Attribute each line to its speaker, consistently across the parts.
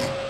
Speaker 1: Bye.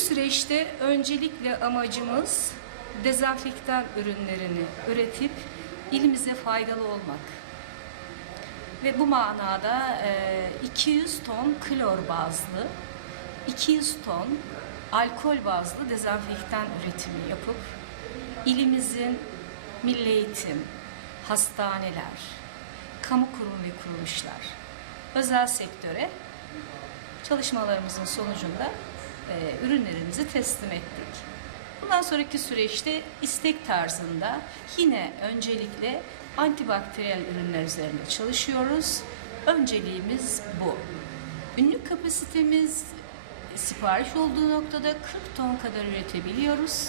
Speaker 1: Süreçte öncelikle amacımız dezenfektan ürünlerini üretip ilimize faydalı olmak. Ve bu manada e, 200 ton klor bazlı, 200 ton alkol bazlı dezenfektan üretimi yapıp ilimizin milli eğitim, hastaneler, kamu kurum ve kuruluşlar, özel sektöre çalışmalarımızın sonucunda e, ürünlerimizi teslim ettik. Bundan sonraki süreçte istek tarzında yine öncelikle antibakteriyel ürünler üzerinde çalışıyoruz. Önceliğimiz bu. Ünlük kapasitemiz sipariş olduğu noktada 40 ton kadar üretebiliyoruz.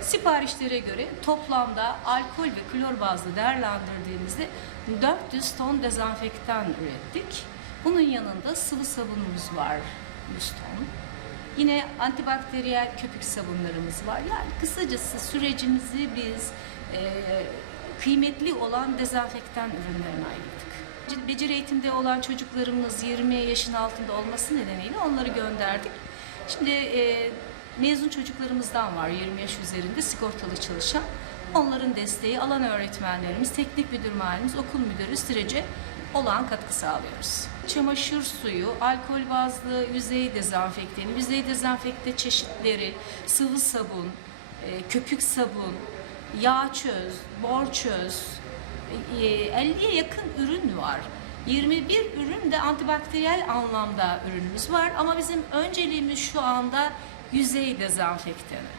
Speaker 1: Siparişlere göre toplamda alkol ve klor bazlı değerlendirdiğimizde 400 ton dezenfektan ürettik. Bunun yanında sıvı sabunumuz var 100 ton. Yine antibakteriyel köpük sabunlarımız var. Yani kısacası sürecimizi biz e, kıymetli olan dezenfektan ürünlerine ayırdık. Beceri eğitimde olan çocuklarımız 20 yaşın altında olması nedeniyle onları gönderdik. Şimdi e, mezun çocuklarımızdan var 20 yaş üzerinde sigortalı çalışan. Onların desteği alan öğretmenlerimiz, teknik müdür muavinimiz, okul müdürü sürece olan katkı sağlıyoruz. Çamaşır suyu, alkol bazlı yüzey dezenfektörü, yüzey dezenfekte çeşitleri, sıvı sabun, e, köpük sabun, yağ çöz, bor çöz, e, 50'ye yakın ürün var. 21 ürün de antibakteriyel anlamda ürünümüz var ama bizim önceliğimiz şu anda yüzey dezenfektanı.